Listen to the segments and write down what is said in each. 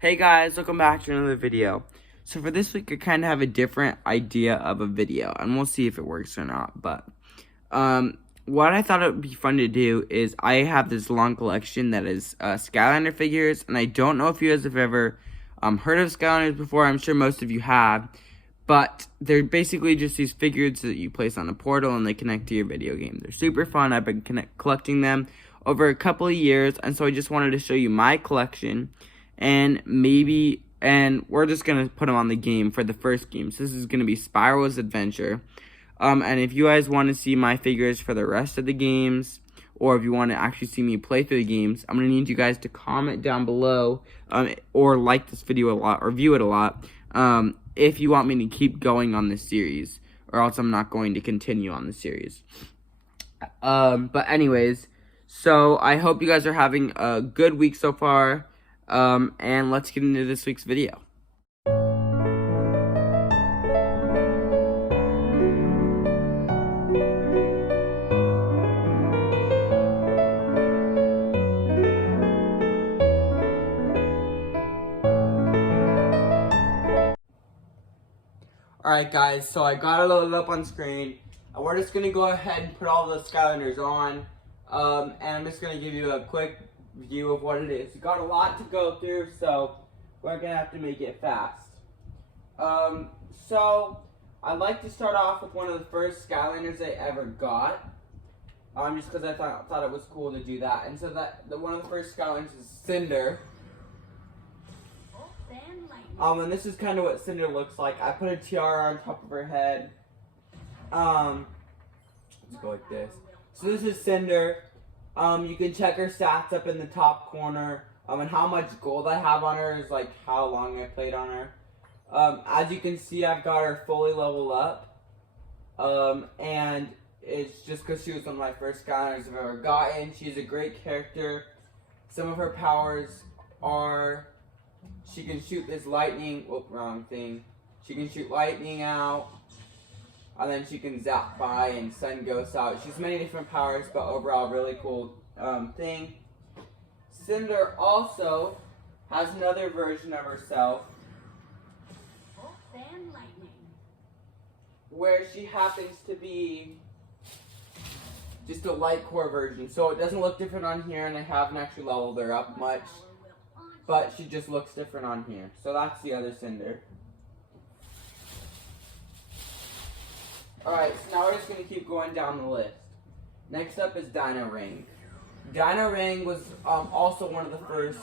Hey guys, welcome back to another video. So for this week, I kind of have a different idea of a video, and we'll see if it works or not. But what I thought it would be fun to do is I have this long collection that is Skylander figures, and I don't know if you guys have ever heard of Skylanders before. I'm sure most of you have, but they're basically just these figures that you place on a portal and they connect to your video game. They're super fun. I've been collecting them over a couple of years, and so I just wanted to show you my collection. And we're just going to put them on the game for the first game. So this is going to be Spyros Adventure. And if you guys want to see my figures for the rest of the games, or if you want to actually see me play through the games, I'm going to need you guys to comment down below, or like this video a lot, or view it a lot, if you want me to keep going on this series, or else I'm not going to continue on the series. But anyways, so I hope you guys are having a good week so far. And let's get into this week's video. Alright guys, so I got it loaded up on screen, and we're just going to go ahead and put all the Skylanders on, and I'm just going to give you a quick view of what it is. You got a lot to go through, so we're gonna have to make it fast. So I'd like to start off with one of the first Skylanders I ever got, just because I thought it was cool to do that. And so one of the first Skylanders is Cinder. And this is kind of what Cinder looks like. I put a tiara on top of her head. Let's go like this. So this is Cinder. You can check her stats up in the top corner, and how much gold I have on her is like how long I played on her. As you can see, I've got her fully leveled up, and it's just because she was one of my first Skylanders I've ever gotten. She's a great character. Some of her powers are, she can shoot this lightning, wrong thing. She can shoot lightning out. And then she can zap by and send ghosts out. She has many different powers, but overall, really cool thing. Cinder also has another version of herself, where she happens to be just a light core version. So it doesn't look different on here, and I haven't actually leveled her up much, but she just looks different on here. So that's the other Cinder. Alright, so now we're just going to keep going down the list. Next up is Dino Ring. Dino Ring was also one of the first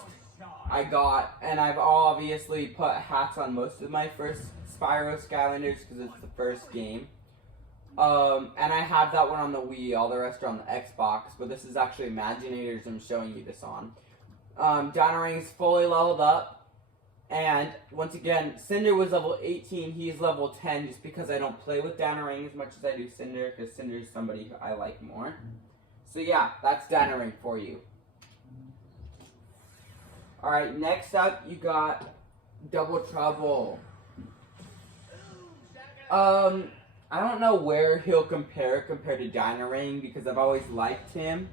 I got, and I've obviously put hats on most of my first Spyro Skylanders because it's the first game. And I have that one on the Wii, all the rest are on the Xbox, but this is actually Imaginators I'm showing you this on. Dino Ring's fully leveled up. And once again, Cinder was level 18, he's level 10 just because I don't play with Dino Ring as much as I do Cinder, because Cinder is somebody who I like more. So yeah, that's Dino Ring for you. Alright, next up you got Double Trouble. I don't know where he'll compared to Dino Ring because I've always liked him.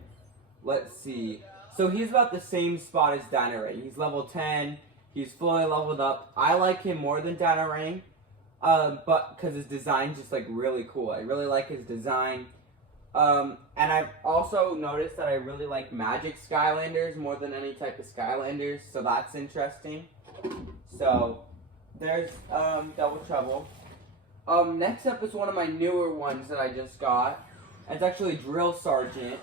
Let's see. So he's about the same spot as Dino Ring. He's level 10. He's fully leveled up. I like him more than Dino Ring, but because his design's just like really cool. I really like his design. And I've also noticed that I really like Magic Skylanders more than any type of Skylanders, so that's interesting. So there's Double Trouble. Next up is one of my newer ones that I just got. It's actually Drill Sergeant.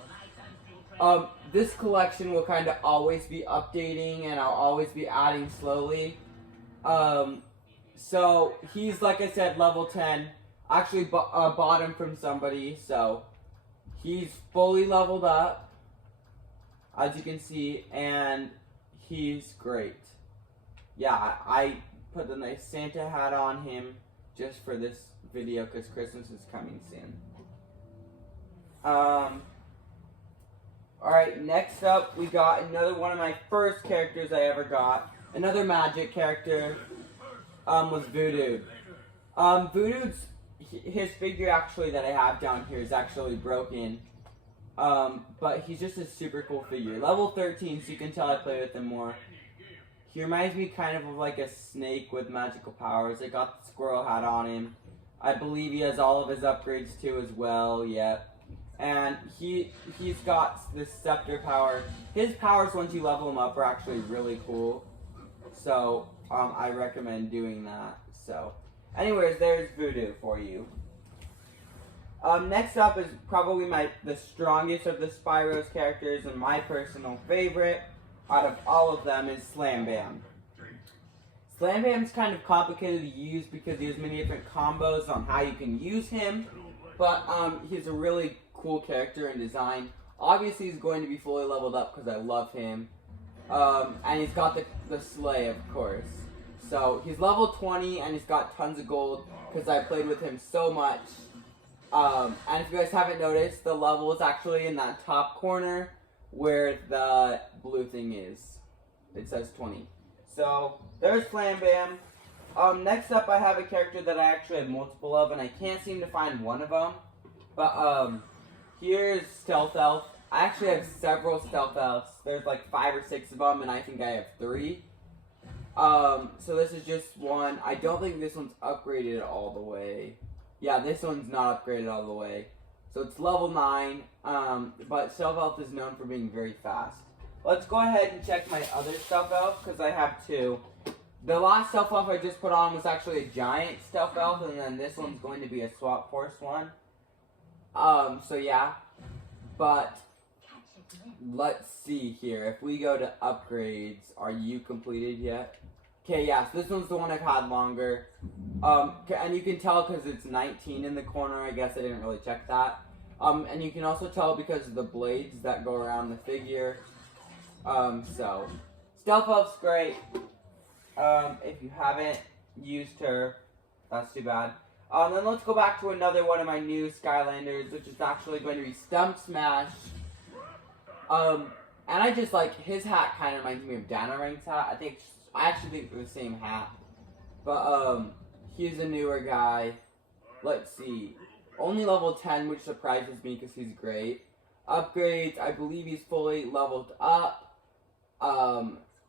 This collection will kind of always be updating, and I'll always be adding slowly. So he's, like I said, level 10. Actually bought him from somebody, so he's fully leveled up, as you can see, and he's great. Yeah, I put the nice Santa hat on him just for this video because Christmas is coming soon. Alright, next up we got another one of my first characters I ever got. Another Magic character was Voodoo. Voodoo's, his figure actually that I have down here is actually broken. But he's just a super cool figure. Level 13, so you can tell I play with him more. He reminds me kind of like a snake with magical powers. I got the squirrel hat on him. I believe he has all of his upgrades too as well, yep. And he's got this scepter power. His powers once you level him up are actually really cool. So, I recommend doing that. So, anyways, there's Voodoo for you. Next up is probably the strongest of the Spyros characters and my personal favorite out of all of them is Slam Bam. Slam Bam's kind of complicated to use because he has many different combos on how you can use him, but he's a really cool character in design. Obviously he's going to be fully leveled up because I love him, and he's got the sleigh, of course. So he's level 20 and he's got tons of gold because I played with him so much. And if you guys haven't noticed, the level is actually in that top corner where the blue thing is. It says 20. So, there's Slam Bam. Next up I have a character that I actually have multiple of, and I can't seem to find one of them. But, here's Stealth Elf. I actually have several Stealth Elves. There's like 5 or 6 of them, and I think I have 3. So this is just one. I don't think this one's upgraded all the way. Yeah, this one's not upgraded all the way. So it's level 9, but Stealth Elf is known for being very fast. Let's go ahead and check my other Stealth Elf, because I have 2. The last Stealth Elf I just put on was actually a giant Stealth Elf, and then this one's going to be a Swap Force one. So yeah. But, let's see here. If we go to upgrades, are you completed yet? Okay, yeah, so this one's the one I've had longer. And you can tell because it's 19 in the corner. I guess I didn't really check that. And you can also tell because of the blades that go around the figure. So, Stealth Elf's great. If you haven't used her, that's too bad. Then let's go back to another one of my new Skylanders, which is actually going to be Stump Smash. And I just like, his hat kind of reminds me of Danarang's hat. I actually think they're the same hat. But, he's a newer guy. Let's see. Only level 10, which surprises me because he's great. Upgrades, I believe he's fully leveled up.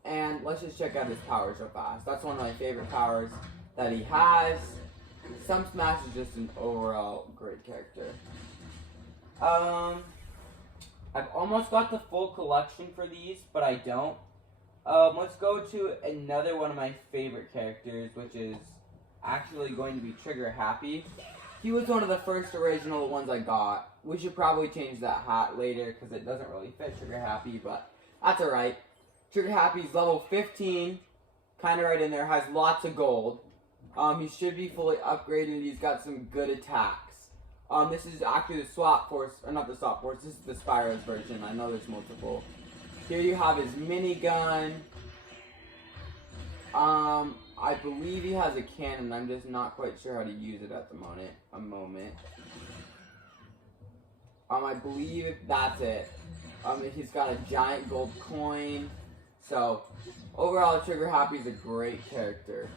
And let's just check out his powers real fast. That's one of my favorite powers that he has. Stump Smash is just an overall great character. I've almost got the full collection for these, but I don't. Let's go to another one of my favorite characters, which is actually going to be Trigger Happy. He was one of the first original ones I got. We should probably change that hat later because it doesn't really fit Trigger Happy, but that's alright. Trigger Happy's level 15, kind of right in there, has lots of gold. He should be fully upgraded. He's got some good attacks. This is actually the Swap Force, or not the Swap Force, this is the Spyros version. I know there's multiple. Here you have his minigun. I believe he has a cannon. I'm just not quite sure how to use it at the moment. I believe that's it. He's got a giant gold coin. So, overall, Trigger Happy is a great character.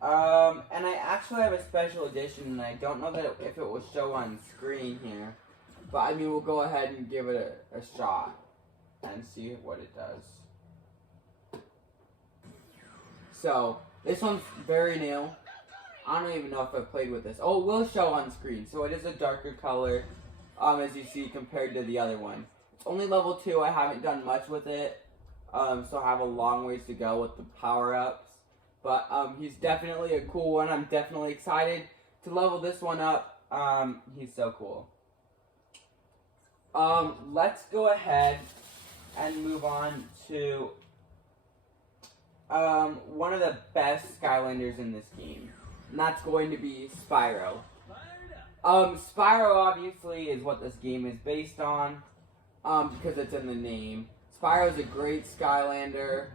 And I actually have a special edition, and I don't know if it will show on screen here. But, I mean, we'll go ahead and give it a shot and see what it does. So, this one's very new. I don't even know if I've played with this. Oh, it will show on screen. So, it is a darker color, as you see, compared to the other one. It's only level 2. I haven't done much with it. So I have a long ways to go with the power-ups. But he's definitely a cool one. I'm definitely excited to level this one up. He's so cool. Let's go ahead and move on to one of the best Skylanders in this game. And that's going to be Spyro. Spyro obviously is what this game is based on. Because it's in the name. Spyro's a great Skylander.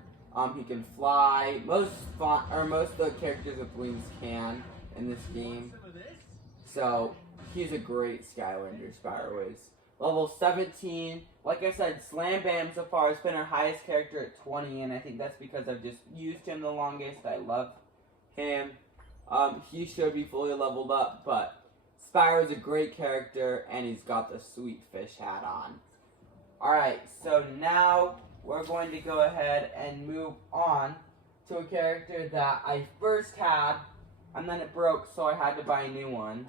He can fly. Most of the characters with wings can in this game. So, he's a great Skylander, Spyro is. Level 17. Like I said, Slam Bam so far has been our highest character at 20, and I think that's because I've just used him the longest. I love him. He should be fully leveled up, but Spyro's a great character, and he's got the sweet fish hat on. Alright, so now we're going to go ahead and move on to a character that I first had, and then it broke, so I had to buy a new one.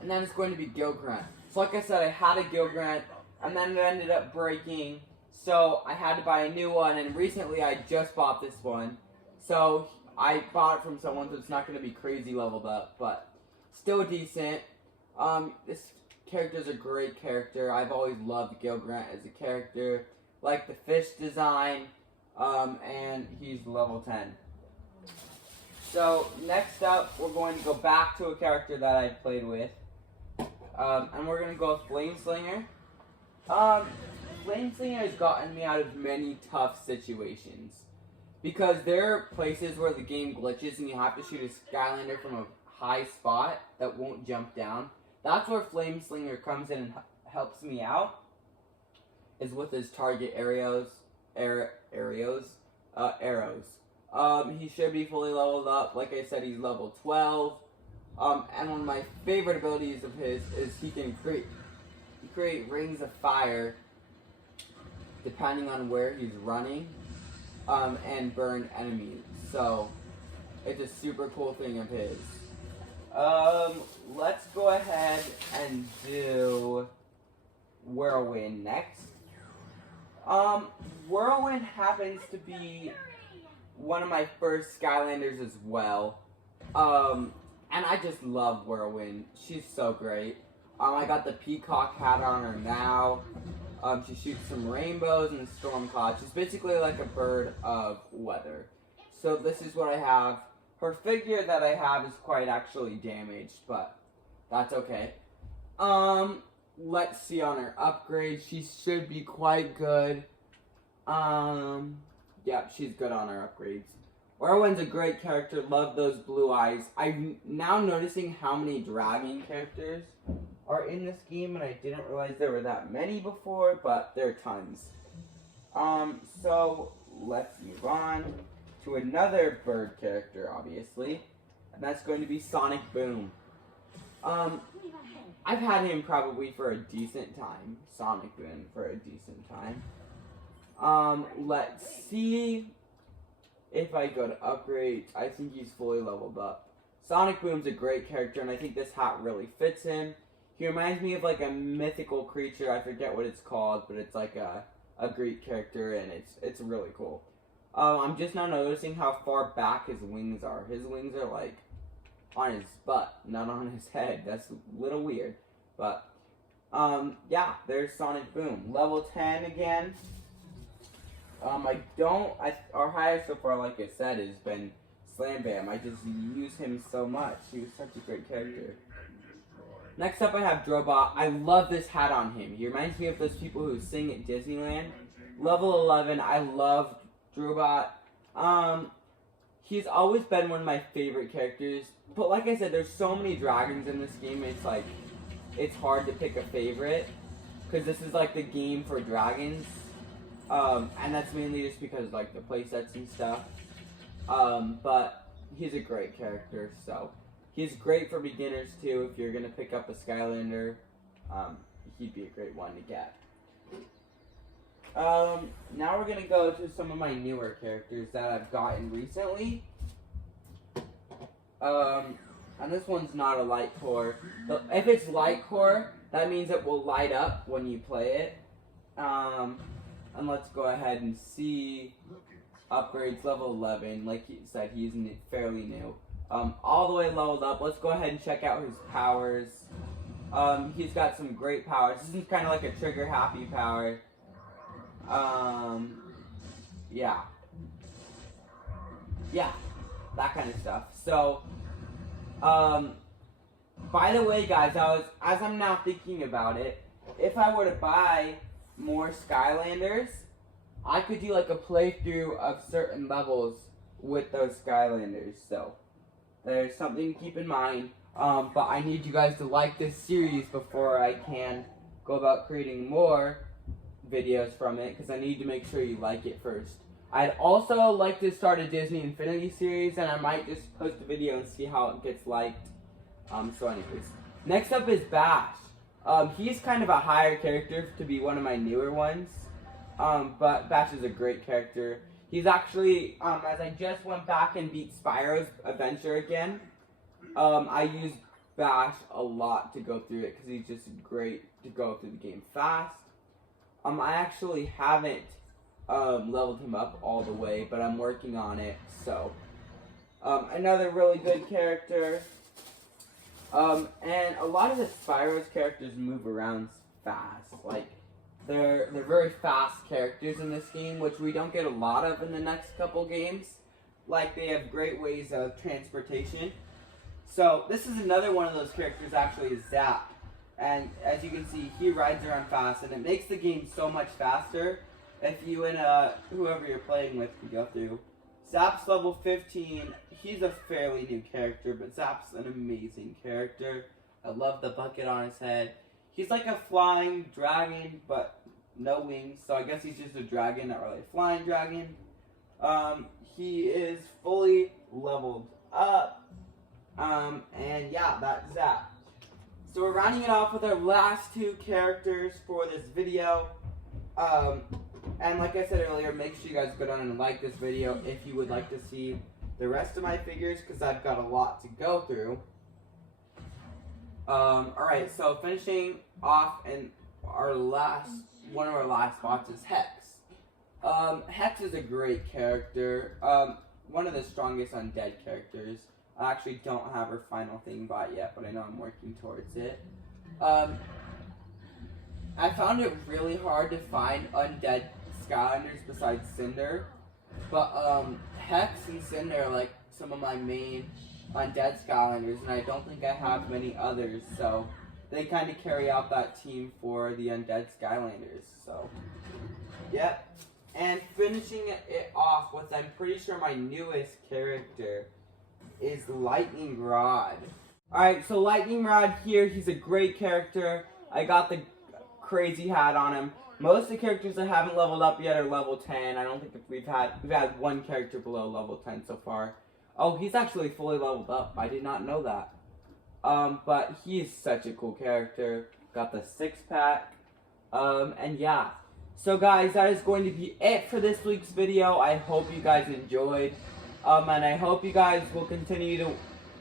And then it's going to be Gilgrant. So like I said, I had a Gilgrant, and then it ended up breaking, so I had to buy a new one, and recently I just bought this one. So I bought it from someone, so it's not going to be crazy leveled up, but still decent. This character's a great character. I've always loved Gilgrant as a character. Like the fish design, and he's level 10. So next up, we're going to go back to a character that I've played with, and we're going to go with Flameslinger. Flameslinger has gotten me out of many tough situations, because there are places where the game glitches and you have to shoot a Skylander from a high spot that won't jump down. That's where Flameslinger comes in and helps me out, is with his target arrows. He should be fully leveled up. Like I said, he's level 12. And one of my favorite abilities of his is he can create rings of fire depending on where he's running, and burn enemies. So it's a super cool thing of his. Let's go ahead and do Whirlwind next. Whirlwind happens to be one of my first Skylanders as well. And I just love Whirlwind. She's so great. I got the peacock hat on her now. She shoots some rainbows and storm clouds. She's basically like a bird of weather. So this is what I have. Her figure that I have is quite actually damaged, but that's okay. Let's see on her upgrade. She should be quite good. Yeah, she's good on her upgrades. Whirlwind's a great character. Love those blue eyes. I'm now noticing how many dragon characters are in this game, and I didn't realize there were that many before, but there are tons. So let's move on to another bird character, obviously, and that's going to be Sonic Boom. I've had him probably for a decent time. Sonic Boom for a decent time. Let's see if I go to upgrades. I think he's fully leveled up. Sonic Boom's a great character, and I think this hat really fits him. He reminds me of like a mythical creature. I forget what it's called, but it's like a Greek character, and it's really cool. I'm just now noticing how far back his wings are. His wings are like on his butt, not on his head. That's a little weird. But, yeah, there's Sonic Boom. Level 10 again. Our highest so far, like I said, has been Slam Bam. I just use him so much. He was such a great character. Next up, I have Drobot. I love this hat on him. He reminds me of those people who sing at Disneyland. Level 11, I love Drobot. He's always been one of my favorite characters. But like I said, there's so many dragons in this game, it's like, it's hard to pick a favorite. Because this is like the game for dragons. And that's mainly just because like the playsets and stuff. But he's a great character, so. He's great for beginners too. If you're going to pick up a Skylander, he'd be a great one to get. Now we're going to go to some of my newer characters that I've gotten recently. And this one's not a light core. If it's light core, that means it will light up when you play it. And let's go ahead and see upgrades. Level 11, like he said, he's fairly new. All the way leveled up. Let's go ahead and check out his powers. He's got some great powers. This is kind of like a trigger happy power. Yeah, that kind of stuff. So, by the way, guys, as I'm now thinking about it, if I were to buy more Skylanders, I could do like a playthrough of certain levels with those Skylanders. So there's something to keep in mind. But I need you guys to like this series before I can go about creating more videos from it, because I need to make sure you like it first. I'd also like to start a Disney Infinity series, and I might just post a video and see how it gets liked. So anyways, next up is Bash. He's kind of a higher character to be one of my newer ones. But Bash is a great character. He's actually, as I just went back and beat Spyros Adventure again, I use Bash a lot to go through it because he's just great to go through the game fast. I actually haven't leveled him up all the way, but I'm working on it. So, another really good character. And a lot of the Spyros characters move around fast. Like, they're very fast characters in this game, which we don't get a lot of in the next couple games. Like, they have great ways of transportation. So, this is another one of those characters, actually, is Zap. And as you can see, he rides around fast, and it makes the game so much faster if you and whoever you're playing with can go through. Zap's level 15. He's a fairly new character, but Zap's an amazing character. I love the bucket on his head. He's like a flying dragon, but no wings, so I guess he's just a dragon, not really a flying dragon. He is fully leveled up. And yeah, that's Zap. So we're rounding it off with our last two characters for this video. And like I said earlier, make sure you guys go down and like this video if you would like to see the rest of my figures, because I've got a lot to go through. Alright, so finishing off in one of our last spots is Hex. Hex is a great character. One of the strongest undead characters. I actually don't have her final thing bought yet, but I know I'm working towards it. I found it really hard to find undead Skylanders besides Cinder, but Hex and Cinder are like some of my main undead Skylanders, and I don't think I have many others, so they kind of carry out that team for the undead Skylanders. So, yep. And finishing it off with, I'm pretty sure my newest character is Lightning Rod. Alright, so Lightning Rod here, he's a great character. I got the crazy hat on him. Most of the characters that haven't leveled up yet are level 10. I don't think we've had one character below level 10 so far. Oh, he's actually fully leveled up. I did not know that. But he is such a cool character. Got the 6-pack. And yeah. So guys, that is going to be it for this week's video. I hope you guys enjoyed. And I hope you guys will continue to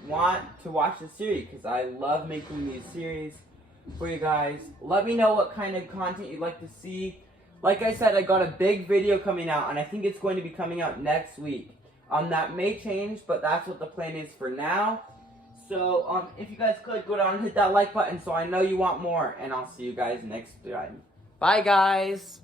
want to watch the series, because I love making these series for you guys. Let me know what kind of content you'd like to see. Like I said, I got a big video coming out, and I think it's going to be coming out next week. That may change, but that's what the plan is for now. So, if you guys could, go down and hit that like button so I know you want more, and I'll see you guys next time. Bye, guys!